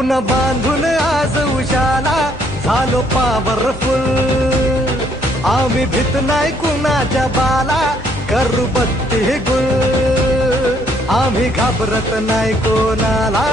स्वप्न बांधून आज उशाला झालो पॉवरफुल आम्ही भीत नाही कुणाच्या बाला करू बत्ती गुल. आम्ही घाबरत नाही कोणाला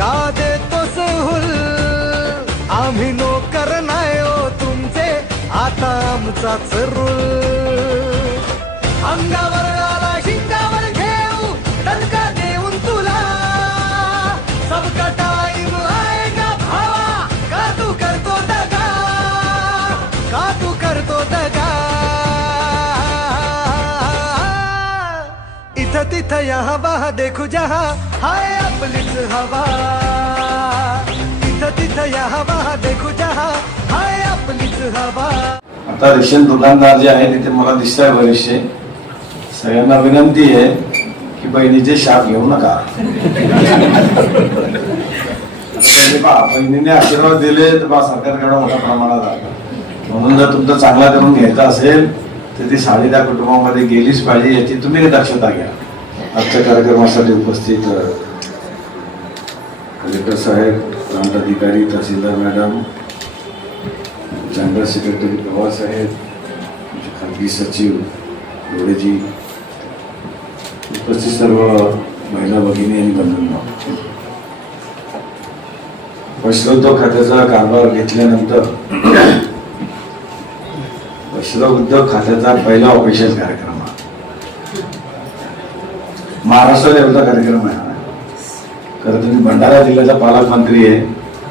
का देतो सहूल? आम्ही नोकर नाही ओ तुमचे आता आमचाच रूल अंगावर इथं तिथं यहाँ वहा देखू जहा. हाय आपलीच हवा. तिथं तिथं यहाँ वहा देखू जहा. हाय आपलीच हवा. आता रेशन दुकानदार जे आहे तिथे मला दिसतंय बरेचसे. सगळ्यांना विनंती आहे की बहिणीचे शाप घेऊ नका. बहिणीने आशीर्वाद दिले तर बा सरकारकडे मोठ्या प्रमाणात आला म्हणून जर तुमचं चांगला करून घ्यायचा असेल तर ती साडी त्या कुटुंबामध्ये गेलीच पाहिजे याची तुम्ही दक्षता घ्या. आजच्या कार्यक्रमासाठी उपस्थित कलेक्टर साहेब प्रांत अधिकारी तहसीलदार मॅडम जनरल सेक्रेटरी पवार साहेब खाजगी सचिव डोळेजी उपस्थित सर्व महिला भगिनी आणि बंधूंना. वस्त्रोद्योग खात्याचा कारभार घेतल्यानंतर वस्त्रोद्योग खात्याचा पहिला ऑफिशियल कार्यक्रम. महाराष्ट्र लेवलचा कार्यक्रम आहे. खरं तर मी भंडारा जिल्ह्याचा पालकमंत्री आहे.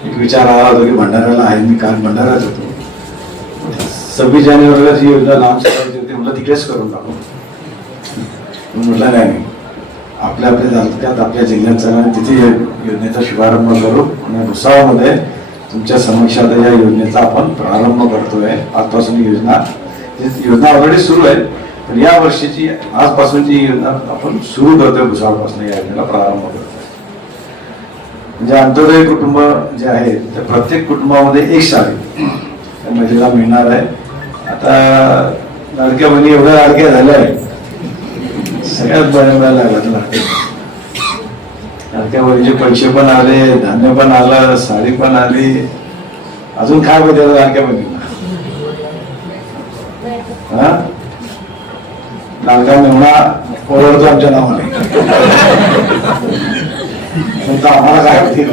एक विचार आला होता की भंडाऱ्याला आहे मी काल भंडाराच होतो. सव्वीस जानेवारीला जी योजना लांब सरावची होती म्हटलं तिकडेच करून टाकू. म्हटलं नाही आपल्या आपल्या तालुक्यात आपल्या जिल्ह्यात चला तिथे योजनेचा शुभारंभ करू आणि भुसावळमध्ये तुमच्या समक्ष आता या योजनेचा आपण प्रारंभ करतोय. आजपासून योजना योजना ऑलरेडी सुरू आहे. तर या वर्षीची आजपासूनची योजना आपण सुरू करतोय भुसावळपासून या योजनेला प्रारंभ करतोय. म्हणजे अंत्योदय कुटुंब जे आहेत त्या प्रत्येक कुटुंबामध्ये एक शाळे त्या महिलेला मिळणार आहे. आता लाडक्या बहिणी एवढ्या लाडक्या झाल्या आहेत. सगळ्यात बऱ्या लागला लाडक्या लाडक्या बहिणीचे पैसे पण आले धान्य पण आलं साडी पण आली. अजून काय पाहिजे लाडक्या बहिणीला? हा? नांदगाव मेवणा ओरडतो आमच्या नावाने आम्हाला काय माहिती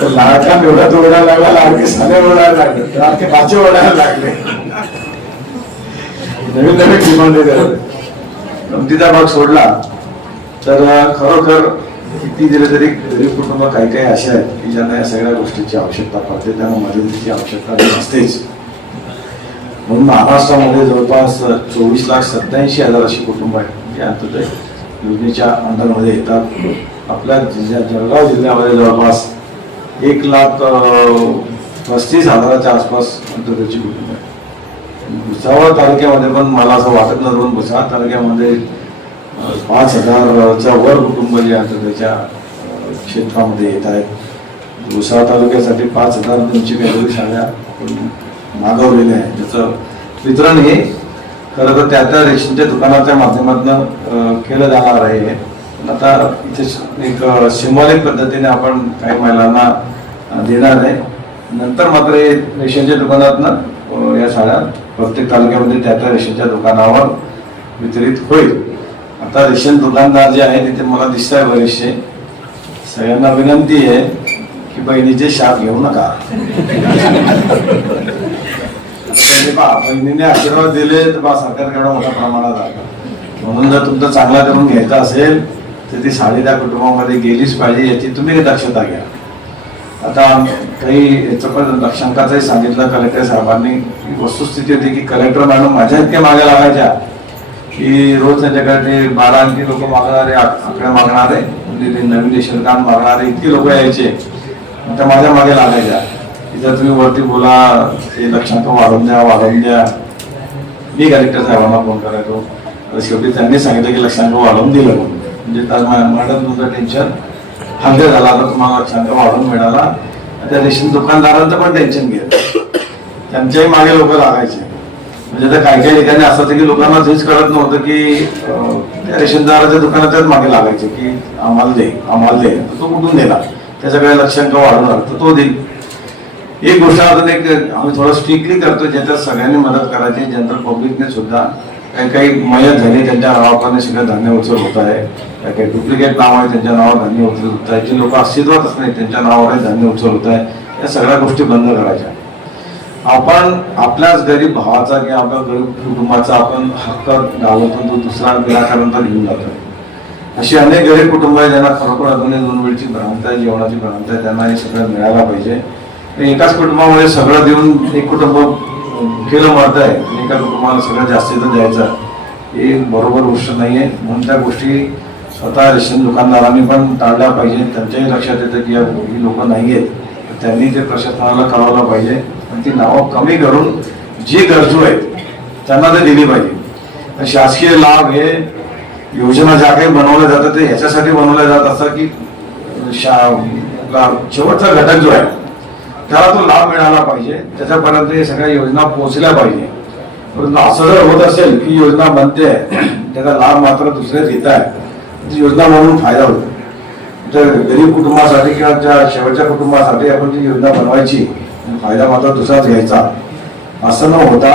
तर लाडका एवढ्याच ओरडायला लागला लाडके साले ओरडायला लागले लाडके बाचे ओरडायला लागले. नवीन नवीन डिमांड गमतीचा भाग सोडला तर खरोखर किती दिले तरी गरीब कुटुंब काही काही असे आहेत की ज्यांना या सगळ्या गोष्टीची आवश्यकता पडते त्यांना मदतीची आवश्यकता असतेच म्हणून महाराष्ट्रामध्ये जवळपास चोवीस लाख सत्याऐंशी हजार अशी कुटुंब आहेत. म्हणजे जे अंतर्गत योजनेच्या अंडरमध्ये येतात. आपल्या जिल्ह्या जळगाव जिल्ह्यामध्ये जवळपास एक लाख पस्तीस हजाराच्या आसपास अंत्योदयची कुटुंब आहे भुसावळ तालुक्यामध्ये पण मला असं वाटत नव्हतं पण भुसावळ तालुक्यामध्ये पाच हजारच्या वर कुटुंब जे अंतर्गतच्या क्षेत्रामध्ये येत आहेत. भुसावळ तालुक्यासाठी पाच हजार दोनशे काहीतरी शाळा मागवलेले आहे. त्याचं वितरण हे खरं तर त्या त्या रेशनच्या दुकानाच्या माध्यमातून केलं जाणार आहे आता इथे एक सिंबॉलिक पद्धतीने आपण काही महिलांना देणार आहे. नंतर मात्र हे रेशनच्या दुकानातनं या साड्या प्रत्येक तालुक्यामध्ये त्या त्या रेशनच्या दुकानावर वितरित होईल. आता रेशन दुकानदार जे आहे तिथे मला दिसत आहे बरेचसे. सगळ्यांना विनंती आहे की बहिणीचे शाप घेऊ नका. त्यांनी पहा, बहिणीने आशीर्वाद दिले तर बा सरकारकडे मोठ्या प्रमाणात आला. म्हणून जर तुमचा चांगला करून घ्यायचा असेल तर ती साडी त्या कुटुंबामध्ये गेलीच पाहिजे याची तुम्ही दक्षता घ्या. आता काही याचं पण लक्षांकाचंही सांगितलं कलेक्टर साहेबांनी. वस्तुस्थिती होती की कलेक्टर मॅडम माझ्या इतक्या मागे लागायच्या की रोज त्यांच्याकडे ते बारा अंकी लोक मागणारे आक- आकडे मागणारे म्हणजे ते नवीन रेशन मागणारे इतके लोक यायचे. त्या माझ्या मागे लागायच्या. जर तुम्ही वरती बोला ते लक्षांक वाढवून द्या वाढवून द्या. मी कलेक्टर साहेबांना फोन करायचो. शेवटी त्यांनी सांगितलं की लक्षांक वाढवून दिलं म्हणजे मॅडम तुमचं टेन्शन हलकं झालं आता तुम्हाला लक्षांक वाढवून मिळाला. आणि त्या रेशन दुकानदारांचं पण टेन्शन घेत त्यांच्याही मागे लोक लागायचे. म्हणजे आता काही काही ठिकाणी असं होतं की लोकांना हेच कळत नव्हतं की त्या रेशनदाराच्या दुकानाच्याच मागे लागायचे की आम्हाला दे आम्हाला दे. तर तो कुठून दिला त्याचं काही लक्षांक वाढवणार तर तो देईल. एक गोष्ट अजून एक आम्ही थोडं स्ट्रिक्टली करतो ज्याच्यात सगळ्यांनी मदत करायची जनरल पब्लिकने सुद्धा काही काही मयत झाली त्यांच्या नावाप्रमाणे सगळं धान्य उचल होत आहे. काही काही डुप्लिकेट नाव आहे त्यांच्या नावावर धान्य उचल होत आहे. जे लोक अस्तित्वातच नाही त्यांच्या नावावर धान्य उचल होत आहे. या सगळ्या गोष्टी बंद करायच्या. आपण आपल्याच गरीब भावाचा किंवा आपल्या गरीब कुटुंबाचा आपण हक्क गावातून तो दुसरा विनाकारण घेऊन जातोय. अशी अनेक गरीब कुटुंब आहे ज्यांना खरोखर अजूनही दोन वेळची भ्रांत आहे जेवणाची भ्रांत आहे त्यांना हे सगळं मिळायला पाहिजे. आणि एकाच कुटुंबामध्ये सगळं देऊन एक कुटुंब केलं मरत आहे एका कुटुंबाला सगळं जास्तीचं द्यायचं. हे बरोबर गोष्ट नाही आहे म्हणून त्या गोष्टी स्वतः रेशन दुकानदारांनी पण टाळल्या पाहिजे. त्यांच्याही लक्षात येतं की या ही लोक नाही आहेत त्यांनी ते प्रशासनाला कळवलं पाहिजे. आणि ती नावं कमी करून जे गरजू आहेत त्यांना ते दिली पाहिजे. शासकीय लाभ हे योजना ज्या काही बनवल्या जातात ते ह्याच्यासाठी बनवल्या जात असतात की शा- शेवटचा घटक जो आहे त्याला तो लाभ मिळाला पाहिजे. त्याच्यापर्यंत हे सगळ्या योजना पोहोचल्या पाहिजे. परंतु असं जर होत असेल की योजना बनते त्याचा लाभ मात्र दुसरे घेत आहे ती योजना म्हणून फायदा होतो. तर गरीब कुटुंबासाठी किंवा ज्या शेवटच्या कुटुंबासाठी आपण जी योजना बनवायची फायदा मात्र दुसराच घ्यायचा. असं न होता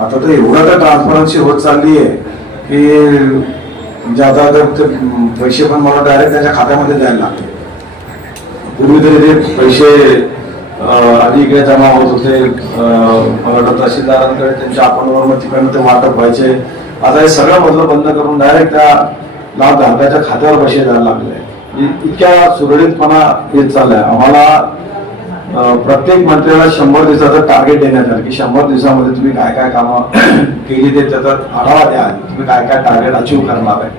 आता तर एवढं तर ट्रान्सपरन्सी होत चालली आहे की ज्या तर ते पैसे पण मला डायरेक्ट त्याच्या खात्यामध्ये द्यायला लागते पूर्वी तरी ते पैसे आधी इकडे जमा होत होते. तहसीलदारांकडे त्यांच्या अकाउंटवर मग तिकडनं ते वाटप व्हायचे. आता हे सगळं बदल बंद करून डायरेक्ट त्या लाभधारकाच्या खात्यावर पैसे द्यायला लागले. इतक्या सुरळीतपणा येत चाललाय. आम्हाला प्रत्येक मंत्र्याला शंभर दिवसाचं टार्गेट देण्यात आलं की शंभर दिवसामध्ये तुम्ही काय काय कामं केली ते त्याचा आढावा द्या. तुम्ही काय काय टार्गेट अचीव करणार आहे.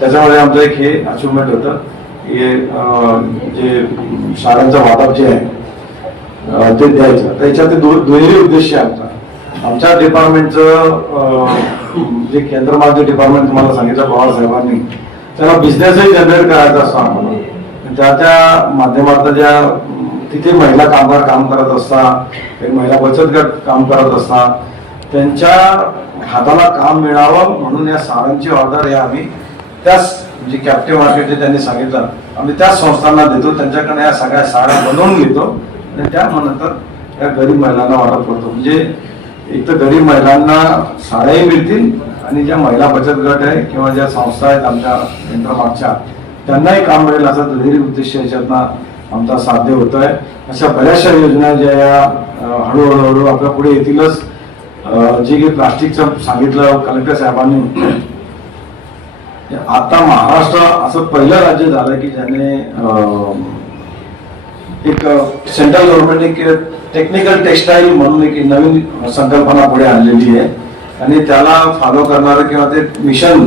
त्याच्यामध्ये आमचं एक हे अचिव्हमेंट होतं. हे जे शाळांचं वाटप जे आहे ते द्यायचं. त्याच्यात ते दो- दुहेरी उद्देश आहे आमचा. आमच्या डिपार्टमेंटचं जे केंद्र माझे डिपार्टमेंट तुम्हाला सांगितलं पवार साहेबांनी त्याला बिझनेसही जनरेट करायचा असतो आम्हाला. त्या त्या माध्यमातलं ज्या तिथे महिला कामगार काम करत असता काही महिला बचत गट काम करत असता त्यांच्या हाताला काम मिळावं म्हणून या साड्यांची ऑर्डर या आम्ही त्याच म्हणजे कॅप्टिव्ह मार्केट जे त्यांनी सांगितलं आम्ही त्याच संस्थांना देतो त्यांच्याकडे या सगळ्या साड्या बनवून घेतो. आणि त्यानंतर त्या गरीब महिलांना वाटप करतो. म्हणजे एक तर गरीब महिलांना शाळाही मिळतील आणि ज्या महिला बचत गट आहे किंवा ज्या संस्था आहेत आमच्या केंद्रमागच्या त्यांनाही काम मिळेल असा दुहेरी उद्देश याच्यातनं आमचा साध्य होत आहे अशा बऱ्याचशा योजना ज्या या हळूहळू हळू आपल्या पुढे येतीलच. जे की प्लास्टिकचं सांगितलं कलेक्टर साहेबांनी. आता महाराष्ट्र असं पहिलं राज्य झालं की ज्याने एक सेंट्रल गव्हर्नमेंट एक टेक्निकल टेक्सटाईल म्हणून एक नवीन संकल्पना पुढे आणलेली आहे. आणि त्याला फॉलो करणारं किंवा ते मिशन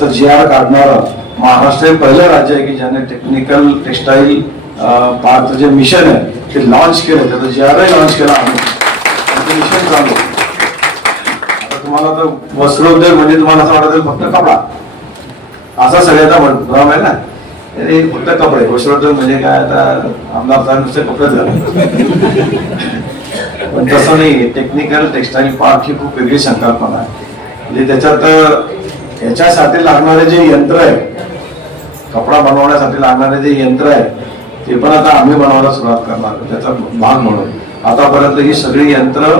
चं जी आर काढणारं महाराष्ट्र हे पहिलं राज्य आहे की ज्याने टेक्निकल टेक्सटाईल पार्टचं जे मिशन आहे ते लॉन्च केलं. त्याचं जी आरही लॉन्च केलं आम्ही. मिशन चालू आता तुम्हाला तर वस्त्रोद्योग म्हणजे तुम्हाला असं वाटत फक्त कपडा. असा सगळ्याचा भ्रम आहे ना? अरे फक्त कपडे वस्त्रोद्योग म्हणजे काय? आता आमदार साहेब नुसते कपडेच झाले. पण तसं नाही टेक्निकल टेक्स्टाईल पार्क ही खूप वेगळी संकल्पना आहे. म्हणजे त्याच्यात याच्यासाठी लागणारे जे यंत्र आहे कपडा बनवण्यासाठी लागणारे जे यंत्र आहे ते पण आता आम्ही बनवायला सुरुवात करणार त्याचा भाग म्हणून. आतापर्यंत ही सगळी यंत्र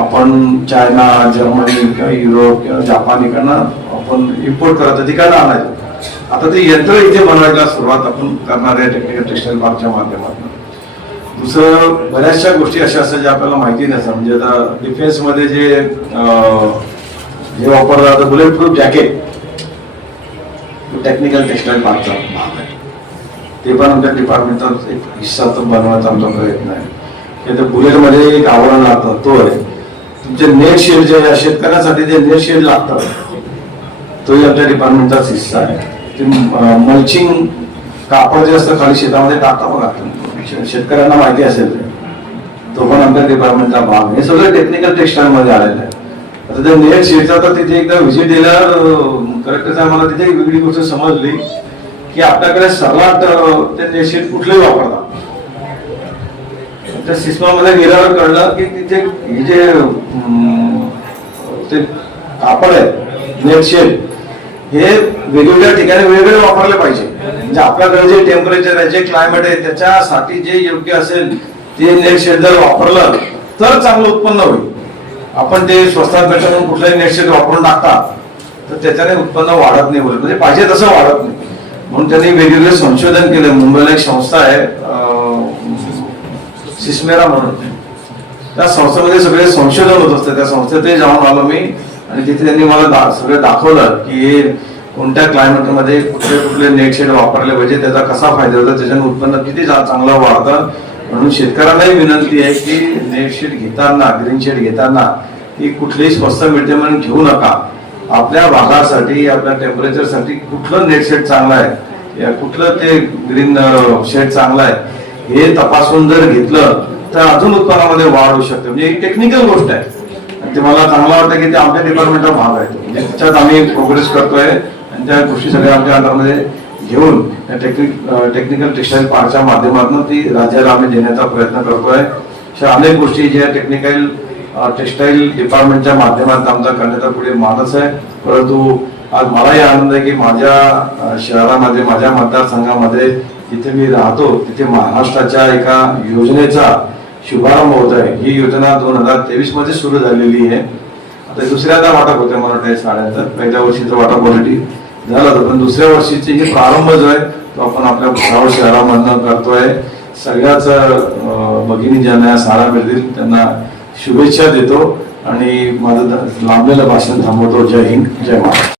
आपण चायना जर्मनी किंवा युरोप किंवा जपान इकडनं आपण इम्पोर्ट करत तिकडनं आणायचं. आता ते यंत्र इथे बनवायला सुरुवात आपण करणार आहे टेक्निकल टेक्स्टाईल पार्कच्या माध्यमातून. दुसरं बऱ्याचशा गोष्टी अशा असतात ज्या आपल्याला माहिती नसतात. म्हणजे आता डिफेन्समध्ये जे जे वापरलं जातं bullet proof jacket technical textile पार्कचा भाग आहे. ते पण आमच्या डिपार्टमेंटचा एक हिस्सा तो बनवायचा आमचा प्रयत्न आहे. की तर बुलेटमध्ये एक आवरण लागतं तो आहे. तुमचे नेट शेड जे शेतकऱ्यासाठी जे नेट शेड लागतात तोही आमच्या डिपार्टमेंटचाच हिस्सा आहे. ते मल्चिंग कापड जे असतं खाली शेतामध्ये टाकता बघा शेतकऱ्यांना माहिती असेल ते. तो पण आमच्या डिपार्टमेंटचा भाग. हे सगळं टेक्निकल टेक्सटाईल मध्ये आलेलं आहे. आता ते नेट शेडचा तर तिथे एकदा व्हिजिट दिल्यावर कलेक्टर साहेब मला तिथे एक वेगळी गोष्ट समजली की आपल्याकडे सर्वात ते नेट शेड कुठलेही वापरतात. त्या सिस्मामध्ये गेल्यावर कळलं की तिथे हे जे ते कापड आहे नेट शेड हे वेगवेगळ्या ठिकाणी वेगवेगळे वापरले पाहिजे. म्हणजे आपल्याकडे जे टेम्परेचर आहे जे क्लायमेट आहे त्याच्यासाठी जे योग्य असेल ते नेट शेड जर वापरलं तर चांगलं उत्पन्न होईल. आपण ते स्वस्तात भेटत म्हणून कुठलाही नेट शेड वापरून टाकता तर त्याच्याने उत्पन्न वाढत नाही बोलत म्हणजे पाहिजे तसं वाढत नाही. म्हणून त्यांनी वेगवेगळे संशोधन केलं. मुंबईला एक संस्था आहे सिस्मेरा म्हणून. त्या संस्थेमध्ये सगळे संशोधन होत असते. त्या संस्थेतही जाऊन आलो मी. आणि तिथे त्यांनी मला दा- सगळं दाखवलं की हे कोणत्या क्लायमेटमध्ये कुठले कुठले नेट शेड वापरले पाहिजे त्याचा कसा फायदा होतो त्याच्याने उत्पन्न किती चांगलं वाढतं. म्हणून शेतकऱ्यांनाही विनंती आहे की नेट शेड घेताना ग्रीन शेड घेताना की कुठलीही स्वस्त मिळते म्हणून घेऊ नका. आपल्या भागासाठी आपल्या टेम्परेचरसाठी कुठलं नेट शेड चांगलं आहे या कुठलं ते ग्रीन शेड चांगलं आहे हे तपासून जर घेतलं तर अजून उत्पन्नामध्ये वाढ होऊ शकते. म्हणजे एक टेक्निकल गोष्ट आहे. ते मला चांगलं वाटतं की ते आमच्या डिपार्टमेंटचा भाग आहे तो. त्याच्यात आम्ही प्रोग्रेस करतोय आणि त्या गोष्टी सगळ्या आमच्या अंडरमध्ये घेऊन टेक्निक टेक्निकल टेक्स्टाईल पार्कच्या माध्यमातून ती राज्याला आम्ही देण्याचा प्रयत्न करतोय अशा अनेक गोष्टी ज्या टेक्निकल टेक्स्टाईल डिपार्टमेंटच्या माध्यमातून आमचा करण्याचा पुढे मानस आहे परंतु आज मलाही आनंद आहे की माझ्या शहरामध्ये माझ्या मतदारसंघामध्ये जिथे मी राहतो तिथे महाराष्ट्राच्या एका योजनेचा शुभारंभ होत आहे ही योजना दोन हजार तेवीसमध्ये सुरू झालेली आहे. आता दुसऱ्यांदा वाटप होते मला वाटतं साड्यांचा पहिल्या वर्षीचं वाटप ऑलरेडी झालं होतं. पण दुसऱ्या वर्षीचे हे प्रारंभ जो आहे तो आपण आपल्या भुसावळ शहरामधनं करतोय. सगळ्याच भगिनी ज्यांना साड्या मिळतील त्यांना शुभेच्छा देतो. आणि माझं लांबलेलं भाषण थांबवतो. जय हिंद जय महाराष्ट्र.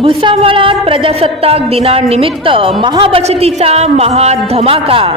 भुसावळात प्रजासत्ताक दिनानिमित्त महाबचतीचा महाधमाका.